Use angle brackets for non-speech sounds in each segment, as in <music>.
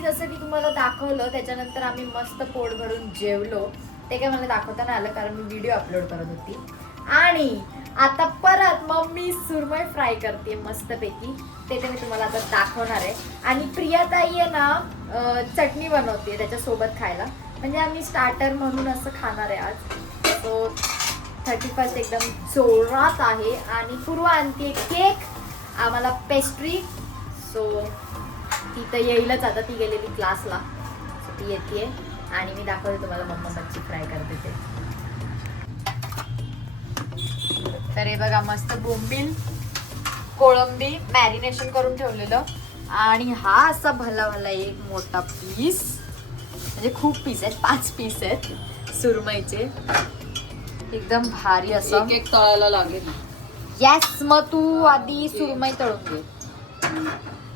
मी जसं की तुम्हाला दाखवलं त्याच्यानंतर आम्ही मस्त पोट भरून जेवलो. ते काय मला दाखवताना आलं कारण मी व्हिडिओ अपलोड करत होती. आणि आता परत मम्मी सुरमय फ्राय करते मस्तपैकी. ते ते मी तुम्हाला आता दाखवणार आहे. आणि प्रियाताई आहे ना चटणी बनवते त्याच्यासोबत खायला. म्हणजे आम्ही स्टार्टर म्हणून असं खाणार आहे आज. सो थर्टी फर्स्ट एकदम जोरात आहे. आणि पूर्व आणते केक आम्हाला पेस्ट्री सो ती तर येईलच आता ती गेलेली क्लासला ती येते आणि मी दाखवते तुम्हाला मम्मा मच्छी फ्राय करते ते. तर हे बघा मस्त बोंबील कोळंबी मॅरिनेशन करून ठेवलेलं. आणि हा असा भला भला एक मोठा पीस म्हणजे खूप पीस आहेत पाच पीस आहेत सुरमईचे. एकदम भारी असं. एक एक तळायला लागेल. येस मग तू आधी सुरमई तळून घे.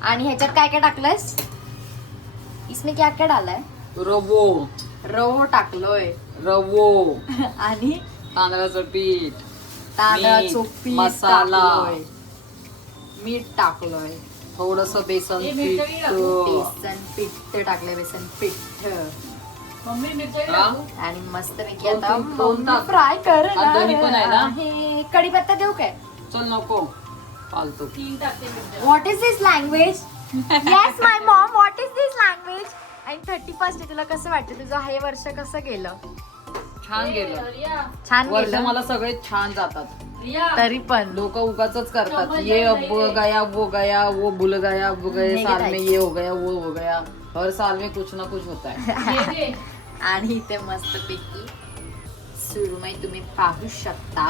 आणि ह्याच्यात काय काय टाकलंयस? इसमें क्या क्या डालाय रवो. रवो टाकलोय. रवो. <laughs> आणि? तांदळाचं पीठ. तांदळाचं पीठ मसाला. मीठ टाकलोय. थोडस बेसन हे पीठ. बेसन पीठ टाकलंय बेसन पीठ आणि मस्त पैकी आता. फ्राय कर? कढीपत्ता देऊ काय? चल नको. फालतू what is this language yes my mom what is this language आणि थर्टी फर्स्ट तुला कसं वाटतं? तुझं हे वर्ष कसं गेलं? छान गेलं. छान वर्ष गेलं? मला सगळे छान जातात. तरी पण. लोक उगाच करतात. ये अब है। गया वो गया वो भूल गया वो गए नहीं साल में. ये हो गया वो हो गया. हर साल में कुछ ना कुछ होता है. <laughs> आणि इथे मस्त पैकी सुरमई तुम्ही पाहू शकता.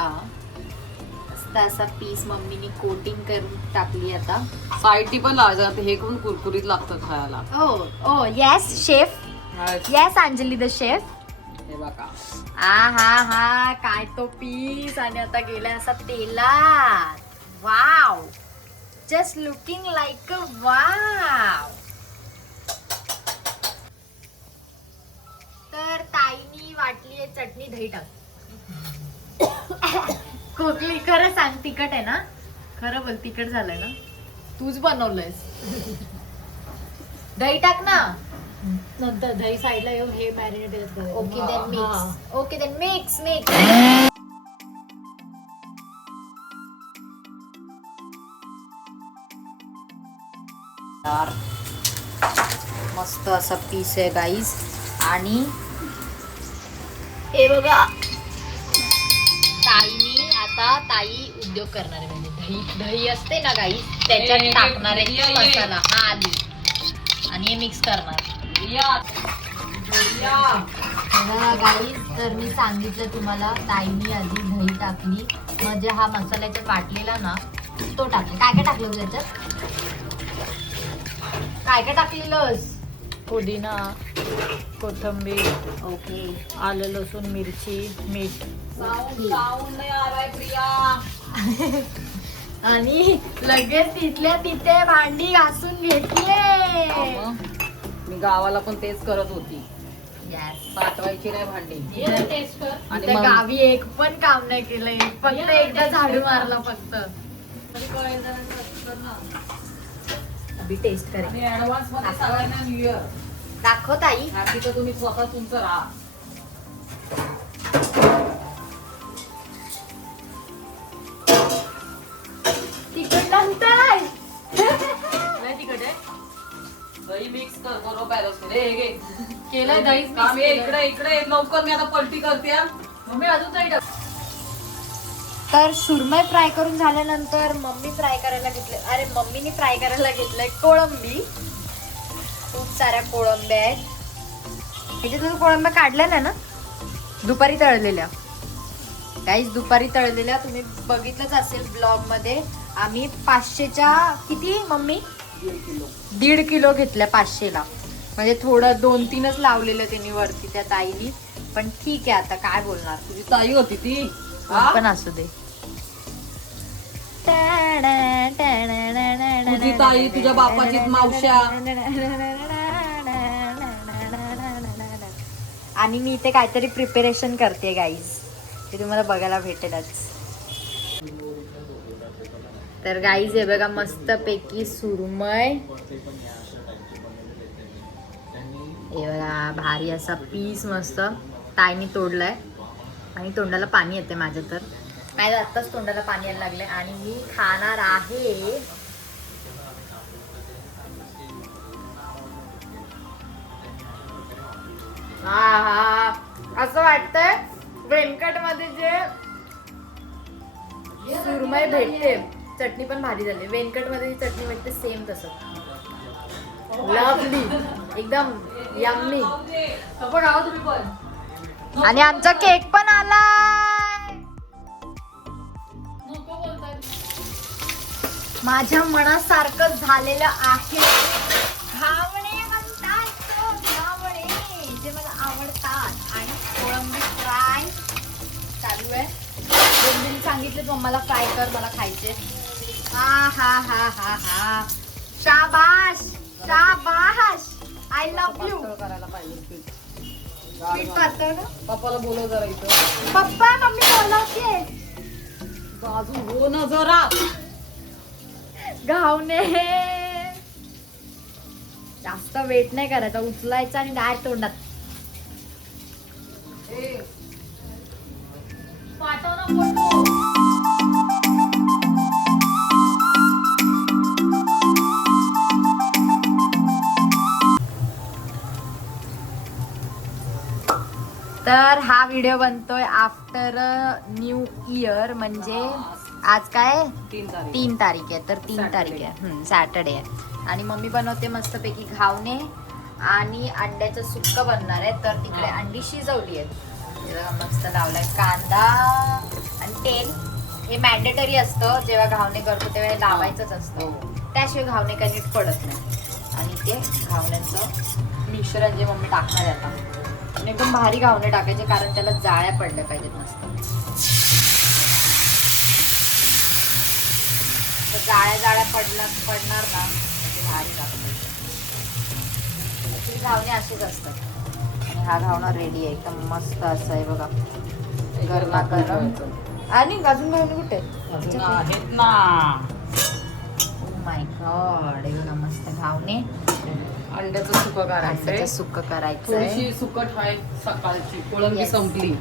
मस्त असा पीस मम्मीनी कोटिंग करून टाकली आता. साईटी पण लावतात हे पण कुरकुरीत लागतं खायला. ओ ओ yes chef yes Anjali the chef हे बघा. आ हा हा काय तो पीस आणि आता गेलाय असा तेलात. Wow just looking like a wow तर ताईनी वाटली आहे चटणी दही टाक. खोकली खरं सांग तिखट आहे ना? खरं बोल तिखट झालंय ना? तूच बनवलंयस. दही टाक ना. नंतर दही साईडला येऊन हे marinate okay then mix okay then mix mix यार मस्त असा पीस आहे गाईज आणि हे बघा आता ताई उद्योग करणार आहे म्हणजे दही दही असते ना गाई त्याच्यात टाकणार आहे. मसाला हा आली आणि हे मिक्स करणार. तर मी सांगितलं तुम्हाला ताईनी आधी दही टाकली. म्हणजे हा मसाल्याचा वाटलेला ना तो टाकला. काय काय टाकलं त्याच्यात? काय काय टाकलेलंस? पुदिना कोथंबीर ओके. आलं लसूण मिरची मीठ. <laughs> आणि लगेच तिथल्या तिथे भांडी घासून घेतले मी गावाला पण तेच करत होती. Yes. साठवायची नाही भांडी. आणि त्या गावी एक पण काम नाही केलंय. फक्त एकदा झाडू. मारला फक्त. ना. अभि टेस्ट करे आणि ऍडव्हान्समध्ये सगळ्यांना न्यू इयर दाखव ताई. हॅपी तर तुम्ही स्वतः तुमचं राहा. तिकट लागताय. लय तिखट आहे? दही मिक्स कर बरोबर असतो रे हे घे. केलंय दहीच काम ये. इकडे इकडे. लवकर मी आता पलटी करते हा. मम्मी अजून दही टाक. तर सुरमई फ्राय करून झाल्यानंतर मम्मी फ्राय करायला घेतले. अरे मम्मीनी फ्राय करायला घेतलंय कोळंबी. खूप साऱ्या कोळंब्या आहेत. ह्याच्यातून कोळंब्या काढलेल्या ना दुपारी तळलेल्या. काहीच दुपारी तळलेल्या तुम्ही बघितलंच असेल ब्लॉगमध्ये आम्ही पाचशेच्या किती मम्मी? दीड किलो घेतल्या पाचशेला. म्हणजे थोडं दोन तीनच लावलेलं त्यांनी वरती त्या ताईनी. पण ठीक आहे आता काय बोलणार? तुझी ताई होती ती? पण असू दे. ताई, तुझ्या बापाचीच मावश्या. आणि मी इथे काहीतरी प्रिपरेशन करते गाईज ते तुम्हाला बघायला भेटेलच तर गाईज हे बघा मस्त पैकी सुरमय हे बघा भारी असा पीस मस्त ताईने तोडलाय आणि तोंडाला पाणी येते माझ्या तर माझ्या आत्ताच तोंडाला पाणी यायला लागले आणि मी खाणार आहे हा हा. असं वाटतंय वेंकटमध्ये जे सुरमई भेटते चटणी पण भारी झाली. वेंकटमध्ये जी चटणी भेटते सेम तसं. लवली एकदम यम्मी आणि आमचा केक पण आलाय. माझ्या मनासारखं झालेलं आहे. सांगितले मम्माला फ्राय कर मला खायचे. हा हा हा हा हा. शाबाश शाबाश आय लव्ह यू करायला पाहिजे पीठ पीठ पातळ ना? पप्पाला बोलव जरा इथं. Papa mummy बोलवते. बाजू हो ना जरा. घावणे. जास्त वेट नाही करायचा उचलायचा आणि डायरेक्ट तोंडात. ए, तर हा व्हिडिओ बनतोय आफ्टर न्यू इयर म्हणजे आज काय? तीन तारीख. तीन तारीख आहे तर तीन. तारीख आहे. सॅटर्डे आहे. आणि मम्मी बनवते मस्तपैकी घावणे आणि अंड्याचं सुक्क बनणार आहे. तर तिकडे. अंडी शिजवली आहेत. मस्त लावलाय कांदा आणि तेल. हे मॅन्डेटरी असतं. जेव्हा घावणे करतो तेव्हा हे लावायचंच असतं. हो. त्याशिवाय घावणे काही नीट पडत नाही. आणि ते घावण्यांचं मिश्रण जे मम्मी टाकणार आहे आता. आणि एकदम भारी घावणे टाकायचे कारण त्याला जाळ्या पडल्या पाहिजेत मस्त. जाळ्या जाळ्या पडला पडणार ना म्हणजे भारी ती घावणे असेच असतात. आणि हा घावणा रेडी आहे एकदम मस्त असं आहे बघा. गरमा गरम आणि अजून घावणे कुठे? आहेत ना. माय गॉड बघा मस्त घावणे अंड्याचं सुकं सुक्क करायचंय. थोडीशी सुकट आहे सकाळची. कोळंबी. संपली.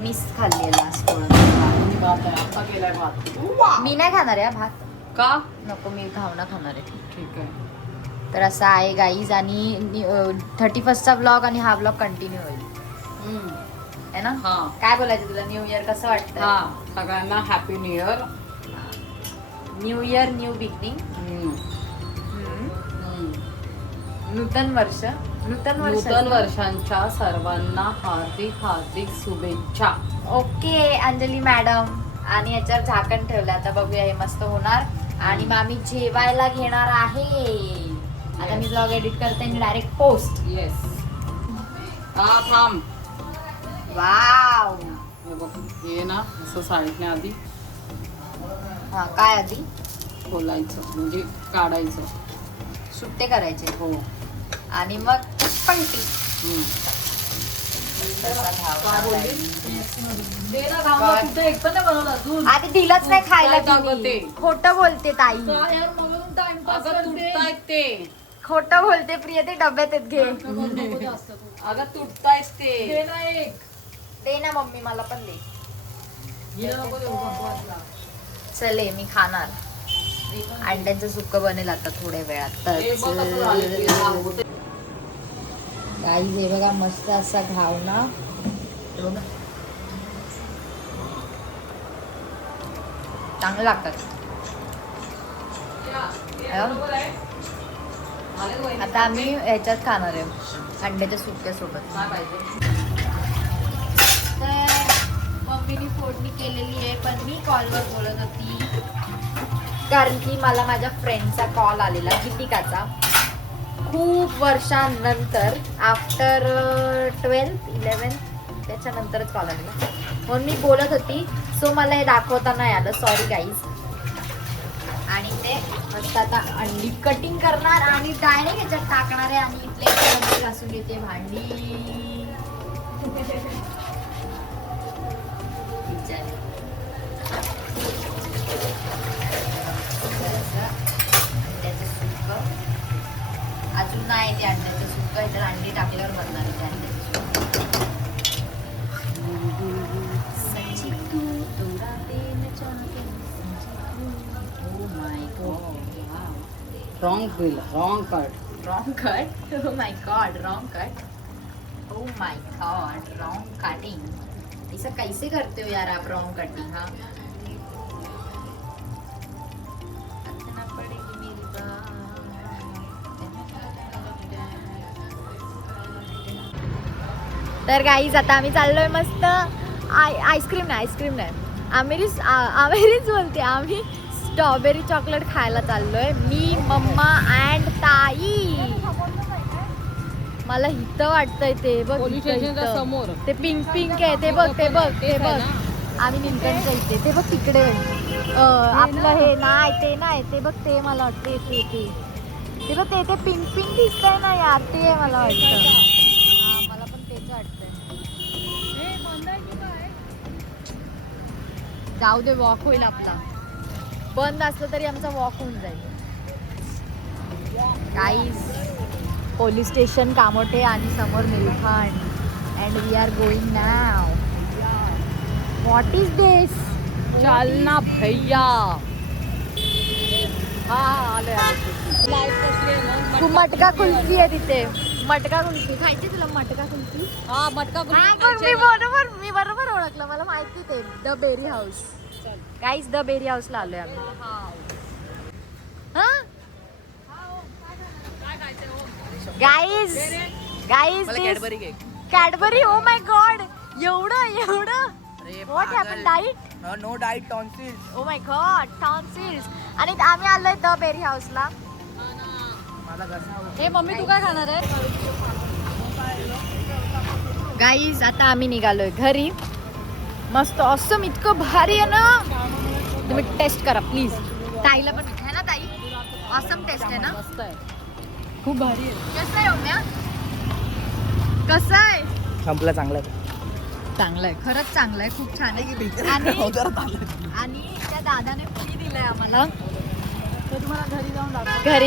मीच खाल्ली लास्ट आणि भात. आहे. आता केलाय भात. मी नाही खाणार आहे भात. का? नको मी घावणा खाणार आहे. ठीक. आहे. तर असं आहे गाईज आणि थर्टी फर्स्टचा ब्लॉग आणि हा ब्लॉग कंटिन्यू होईल. हम्म. है ना? हा. काय बोलायचं तुला? न्यू इयर कसं वाटतं हा. सगळ्यांना happy new year new year new beginning नूतन वर्ष नूतन वर्ष. नूतन वर्षांच्या सर्वांना हार्दिक हार्दिक शुभेच्छा. Okay Anjali madam. आणि याच्यावर झाकण ठेवलं. आता बघूया हे मस्त होणार. आणि मग आम्ही जेवायला घेणार आहे. आता मी ब्लॉग एडिट करते आणि डायरेक्ट पोस्ट येस हा थांब. वाव हे बघ हे ना असं साईडने आधी हा काय आधी? खोलायचं म्हणजे काढायचं. सुट्टे करायचे. हो. आणि मग पलटी. आधी दिलंच नाही खायला. खोटं बोलते ताई. ते. खोटं बोलते प्रिय ते डब्यात येत घे. अगं तुटतायत ते. दे ना मम्मी मला पण दे. चले मी खाणार. अंड्याचं सुक्क बनेल आता थोड्या वेळात. हे ते. हा, बघा मस्त असा घावना हे बघा. चांगले लागतात. आता आम्ही ह्याच्यात खाणार आहे अंड्याच्या सुक्यासोबत तर मम्मीनी फोडणी केलेली आहे पण मी कॉलवर बोलत होती. कारण की मला माझ्या फ्रेंडचा कॉल आलेला गीतिकाचा. खूप वर्षांनंतर आफ्टर ट्वेल्थ इलेवन्थ त्याच्यानंतरच कॉलेज म्हणून मी बोलत होती सो मला हे दाखवता नाही आलं सॉरी गाईज आणि ते मस्त आता अंडी कटिंग करणार आणि डायरेक्ट याच्यात टाकणार आहे आणि प्लेट घासून घेते भांडी. नाही ते अंड्याचं सुक्क तर अंडी टाकल्यावर बनणार आहे ते अंडे. सच्ची तू दोराते न चाहते, सच्ची तू. My God. Wrong bill wrong cut Wrong cut. Oh my god, wrong cut. Oh my god, wrong cutting. ऐसा कैसे करते हो यार आप wrong cutting हाँ तर गाईज आता आम्ही चाललोय मस्त. आय आईस्क्रीम नाही आईस्क्रीम नाही. आमिरीच आमिरीच बोलते आम्ही स्ट्रॉबेरी चॉकलेट खायला चाललोय. मी मम्मा अँड ताई. मला हित वाटतंय ते बघ. समोर. ते पिंक पिंक आहे ते बघ ते बघ ते बघ. आम्ही निंतनच्या इथे. ते बघ तिकडे. आपलं हे नाही ते नाही ते बघ ते मला वाटते ते ते. बघ ते ते पिंक पिंक दिसतंय ना यार ते मला वाटतं. जाऊ दे वॉक होईल आपला. बंद असलं तरी आमचा वॉक होऊन जाईल. काहीच पोलीस स्टेशन कामोठे आणि समोर Nilkhand and we are going now what is this चालना भैया. हा आले खूप मटका कुल्फी आहे तिथे. मटका कुल्फी खायची तुला मटका कुल्फी हा मटका पण मी बरोबर मी बरोबर ओळखलं. मला माहिती ते. The berry house guys the berry हाऊसला आलोय आम्ही. Guys guys cake Cadbury oh my god एवढं एवढं. What happen diet no diet tonsils oh my god tonsils आणि आम्ही आलोय द बेरी हाऊसला हे मम्मी तू काय खाणार आहे? गाईज आता आम्ही निघालोय घरी. मस्त असं इतकं भारी आहे ना? तुम्ही टेस्ट करा प्लीज ताईला पण आहे ना ताई? असम टेस्ट आहे ना? मस्त आहे खूप भारी आहे. कसं आहे ओम्या? कसं आहे? संपला चांगला चांगलं आहे खरंच चांगलं आहे खूप छान आहे. आणि आणि त्या दादाने फ्री दिलंय आम्हाला. तर तुम्हाला घरी जाऊन दाखव घरी